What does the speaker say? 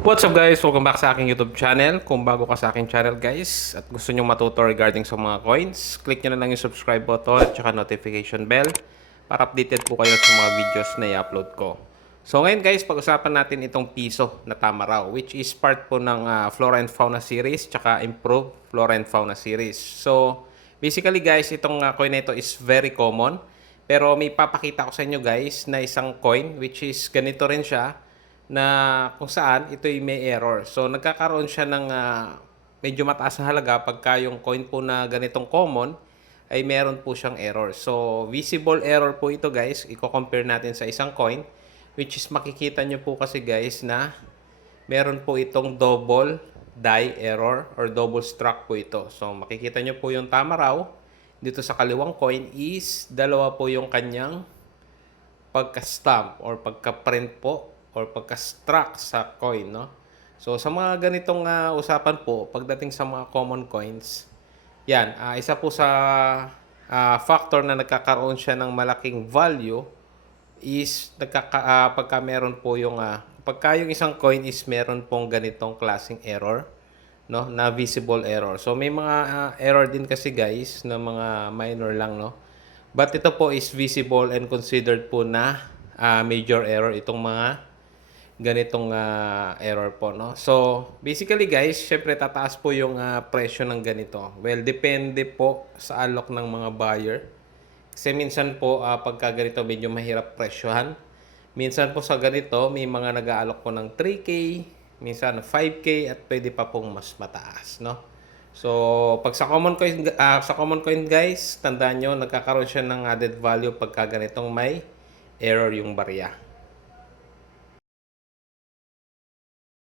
What's up guys? Welcome back sa aking YouTube channel. Kung bago ka sa aking channel guys at gusto nyo matuto regarding sa mga coins, click nyo na lang yung subscribe button at saka notification bell para updated po kayo sa mga videos na i-upload ko. So ngayon guys, pag-usapan natin itong piso na tama raw, which is part po ng Flora and Fauna series tsaka Improved Flora and Fauna series. So basically guys, itong coin na ito is very common. Pero may papakita ko sa inyo guys na isang coin which is ganito rin siya na kung saan ito'y may error. So, nagkakaroon siya ng medyo mataas na halaga pagka yung coin po na ganitong common ay meron po siyang error. So, visible error po ito guys. I-compare natin sa isang coin which is makikita nyo po kasi guys na meron po itong double die error or double struck po ito. So, makikita nyo po yung tama raw. Dito sa kaliwang coin is dalawa po yung kanyang pagka-stamp or pagka-print po or pagka-struck sa coin, no? So, sa mga ganitong usapan po, pagdating sa mga common coins, yan, isa po sa factor na nagkakaroon siya ng malaking value is pagka meron po yung, pagka yung isang coin is meron pong ganitong klaseng error, no? Na visible error. So, may mga error din kasi guys, na mga minor lang, no? But ito po is visible and considered po na major error itong mga ganitong error po, no? So, basically guys, syempre tataas po yung presyo ng ganito. Well, depende po sa alok ng mga buyer. Kasi minsan po, pagka ganito medyo mahirap presyohan. Minsan po sa ganito, may mga nag-aalok po ng 3K, minsan 5K, at pwede pa pong mas mataas, no? So, pag sa common coin guys, tandaan nyo, nagkakaroon siya ng added value pagka ganitong may error yung barya.